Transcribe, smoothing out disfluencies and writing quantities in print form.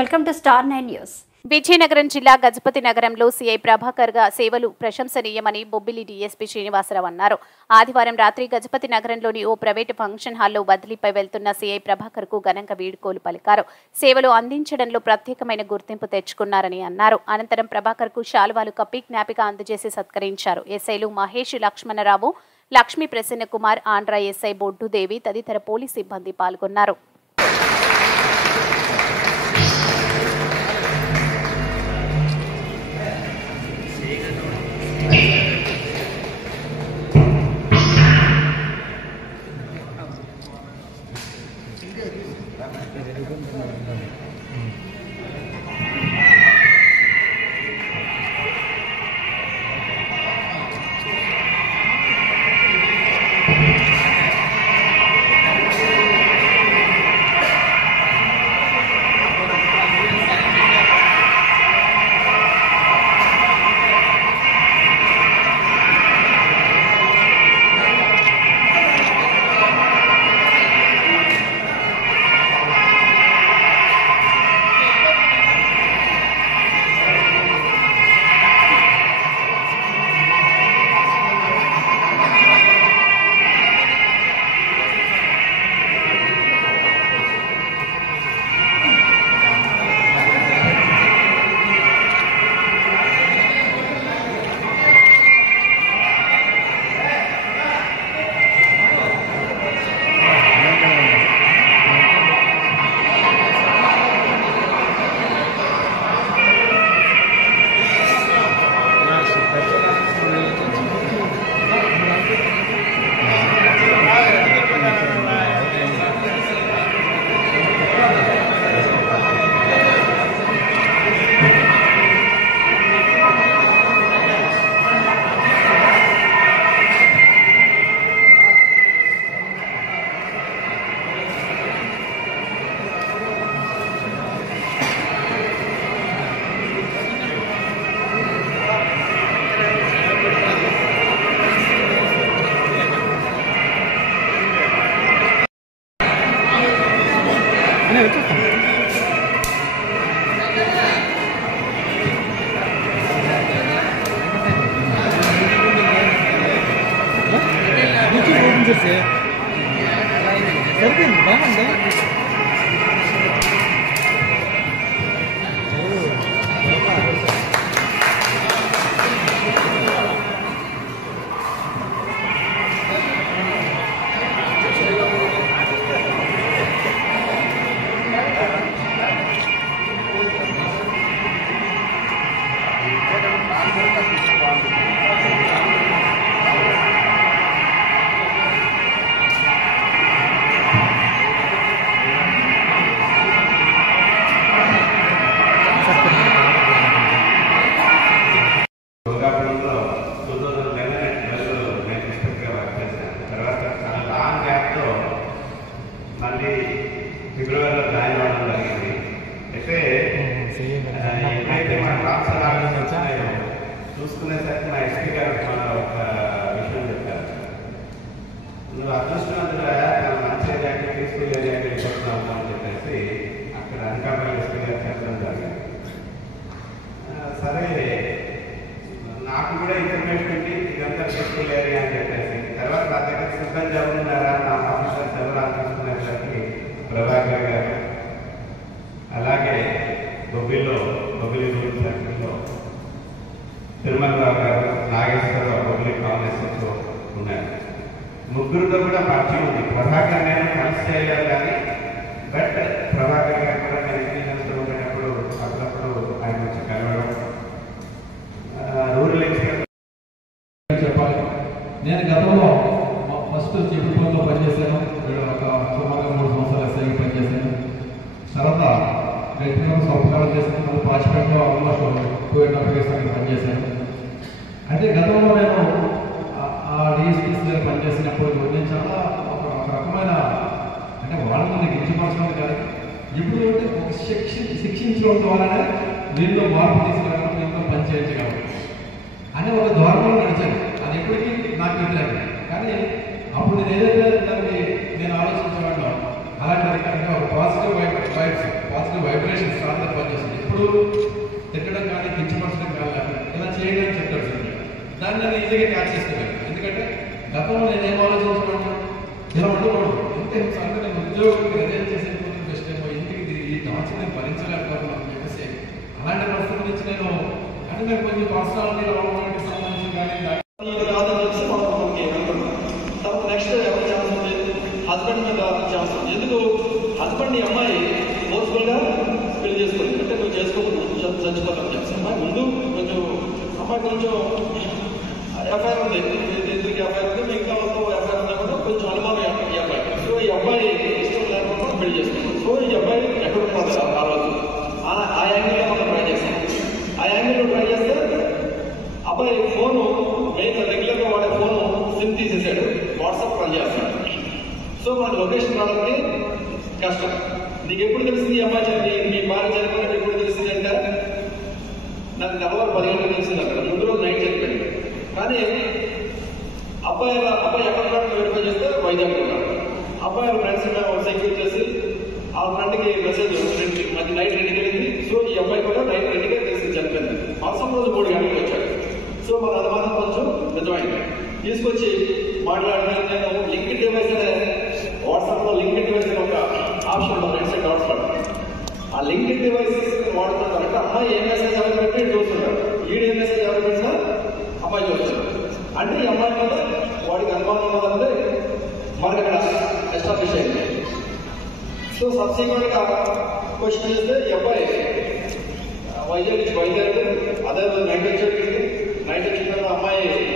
Welcome to star 9 news. Vizianagaram జిల్లా గజపతి నగరంలో CI Prabhakar గా సేవలు ప్రశంసనీయమని బొబ్బిలి డీఎస్పీ శ్రీనివాసరావు అన్నారు. ఆదివారం రాత్రి గజపతి నగరంలోని ఓ ప్రైవేటు ఫంక్షన్ హాల్లో బదిలీపై వెళ్తున్న సీఐ ప్రభాకర్ కు ఘనంగా వీడ్కోలు పలికారు. సేవలు అందించడంలో ప్రత్యేకమైన గుర్తింపు తెచ్చుకున్నారని అన్నారు. అనంతరం ప్రభాకర్ కు శాలువాలు కప్పి జ్ఞాపిక అందజేసి సత్కరించారు. ఎస్ఐలు మహేష్, లక్ష్మణరావు, లక్ష్మీ ప్రసన్న కుమార్, ఆంధ్ర ఎస్ఐ బొడ్డుదేవి తదితర పోలీస్ సిబ్బంది పాల్గొన్నారు. ఫిబ్రవరిలో జాయిన్ అవ్వడం జరిగింది. అయితే ఏదైతే మన ట్రాన్స్ఫర్ ఆర్డర్స్ వచ్చాయో చూసుకునేసరికి మా ఎస్పీ గారు మన ఒక విషయం చెప్పారు. నువ్వు అదృష్టవంతుగా తన మంచి ఏరియాకి పీస్ఫుల్ ఏరియాకి వెళ్ళిపోతున్నావు అని చెప్పేసి అక్కడ అనకాపల్లి ఎస్పీ గారు చెప్పడం జరిగింది. సరే, నాకు కూడా ఇన్ఫర్మేషన్ ఏంటి ఇదంతా పీస్ఫుల్ ఏరియా అని చెప్పేసి తర్వాత నా దగ్గర సిబ్బంది ఎవరున్నారా, నా ఆఫీసర్స్ ఎవరు అని చూసుకునేసరికి ప్రభాకర్ గారు, అలాగే బొబ్బిలి రూల్ సెంటర్లో తిరుమలరావు గారు, నాగేశ్వరరావు బొబ్బిలి కాంగ్రెస్ ఉన్నారు. ముగ్గురితో కూడా పరిచయం ఉంది. ప్రభాకర్ నేను కలిసి చేయలేదు కానీ బట్ ప్రభాకర్ గారు కూడా నేను ఇంటెలిజెన్స్లో ఉండేటప్పుడు అప్పుడప్పుడు ఆయన వచ్చి కలవడం. రూరల్ ఎక్స్పీరియన్స్ చెప్పాలి. నేను గతంలో ఫస్ట్ చిప్పుపల్లిలో పనిచేశాను. సుమారుగా 3 సంవత్సరాలు ఎస్ఐగా పనిచేశాను. తర్వాత గట్టిగా స్వల్పకాలం చేసిన మళ్ళీ పాచిపేటలో ఆల్మోస్ట్ 2.5 years పనిచేశాను. అయితే గతంలో నేను ఆ డిఎస్పీస్ దగ్గర పనిచేసినప్పుడు నేను చాలా ఒక రకమైన అంటే వాళ్ళని గిరిచిపరచడం కాదు, ఇప్పుడు ఒక శిక్షించడం ద్వారానే దీంట్లో మార్పు తీసుకురావడం, దీంట్లో పనిచేయించగలం అనే ఒక ధోరణిలో నడిచాను. అది ఎప్పటికీ నాకు వ్యతిరేకం. కానీ అప్పుడు నేను ఏదైతే దాన్ని నేను ఆలోచించేవాడినో అలాంటి ఒక పాజిటివ్ వైబ్స్ పాజిటివ్ వైబ్రేషన్స్ అంతా పనిచేస్తుంది. ఇప్పుడు తిట్టడం కానీ కించపరచడం కానీ ఇలా చేయడం చెప్తాడు సార్. దాన్ని నేను ఈజీగా క్యాచ్ చేసుకోగలను. ఎందుకంటే గతంలో నేను ఏం ఆలోచించుకున్నాను, ఇలా ఉండకూడదు, ఎంత హింస అంటే నేను ఉద్యోగం రిజైన్ చేసేటువంటి బెస్ట్ ఏమో, ఇంటికి ఈ టార్చర్ నేను భరించలేకపోతున్నాను అని చెప్పేసి అలాంటి పరిస్థితి నుంచి నేను అంటే నేను కొంచెం పర్సనాలిటీ డెవలప్మెంట్కి సంబంధించి కానీ నెక్స్ట్ ఎవరు ఛాన్స్ ఉంది, హస్బెండ్ మీద ఛాన్స్ ఉంది. ఎందుకు హస్బెండ్ ని అమ్మాయి ఫోర్స్ఫుల్ గా పెళ్లి చేసుకుంది అంటే నువ్వు చేసుకోకుండా చచ్చిపోతాను చెప్పి అమ్మాయి ముందు కొంచెం అమ్మాయి కొంచెం ఎఫ్ఐఆర్ ఉంది, ఇద్దరికి ఎఫ్ఐఆర్ ఉంది, మిగతా ఎఫ్ఐఆర్ ఉన్నా కూడా కొంచెం అనుమానం ఈ అబ్బాయి. సో ఈ అబ్బాయి ఇష్టం లేకుండా పెళ్లి చేసుకుంటాం. సో ఈ అబ్బాయి ఎక్కడ ఉన్నారు ఆ రోజు ఆ యాంగిల్లో మనం ట్రై చేస్తాం. ఆ యాంగిల్లో ట్రై చేస్తే అబ్బాయి ఫోను మెయిన్ రెగ్యులర్ గా వాడే ఫోను సిమ్ తీసేసాడు, వాట్సాప్ రన్ చేస్తాడు. సో మనకు లొకేషన్ రావడానికి కష్టం. నీకు ఎప్పుడు తెలిసింది ఈ అమ్మాయి చనిపోయి మీ భార్య చనిపోయినట్టు ఎప్పుడు తెలిసింది అంటే నాకు నెలవారు 10 గంటలకు తెలిసింది. అక్కడ ముందు రోజు నైట్ చనిపోయింది. కానీ అబ్బాయి ఎక్కడ ఉన్నాడు వెరిఫై చేస్తే వైజాగ్ ఉన్నాడు. అబ్బాయి ఫ్రెండ్స్ సెక్యూర్ చేసి ఆ ఫ్రెండ్కి మెసేజ్ అది నైట్ 2కి వెళ్ళింది. సో ఈ అబ్బాయి కూడా నైట్ 2కే తెలిసింది చనిపోయింది. అవసరం రోజు 3 గంటలకు వచ్చాడు. సో మన అనుమానం కొంచెం నిజమైంది. తీసుకొచ్చి మాట్లాడిన నేను లింక్ డివైస్ అనే వాట్సాప్ లో లింక్ డివైస్ అనే ఒక ఆప్షన్ ఉంటుంది, రెండు సైడ్ డాట్స్ పడుతుంది. ఆ లింక్ డివైసెస్ వాడుతుంటారు. అంటే అమ్మాయి ఏ మెసేజ్ ఎవరు పెట్టి చూస్తుంటారు, ఈడు ఏ మెసేజ్ ఎవరు పెట్టినా అమ్మాయి చూస్తున్నారు. అంటే ఈ అమ్మాయి మీద వాడికి అనుమానం ఉన్నదంటే మనకి అక్కడ ఎస్టాబ్లిష్ అయింది. సో సబ్సిక్వెంట్ గా క్వశ్చన్ చేస్తే ఈ అబ్బాయి వైజాగ్ నుంచి బయలుదేరి అదే రోజు నైట్ వచ్చేటికి నైట్ వచ్చిన అమ్మాయి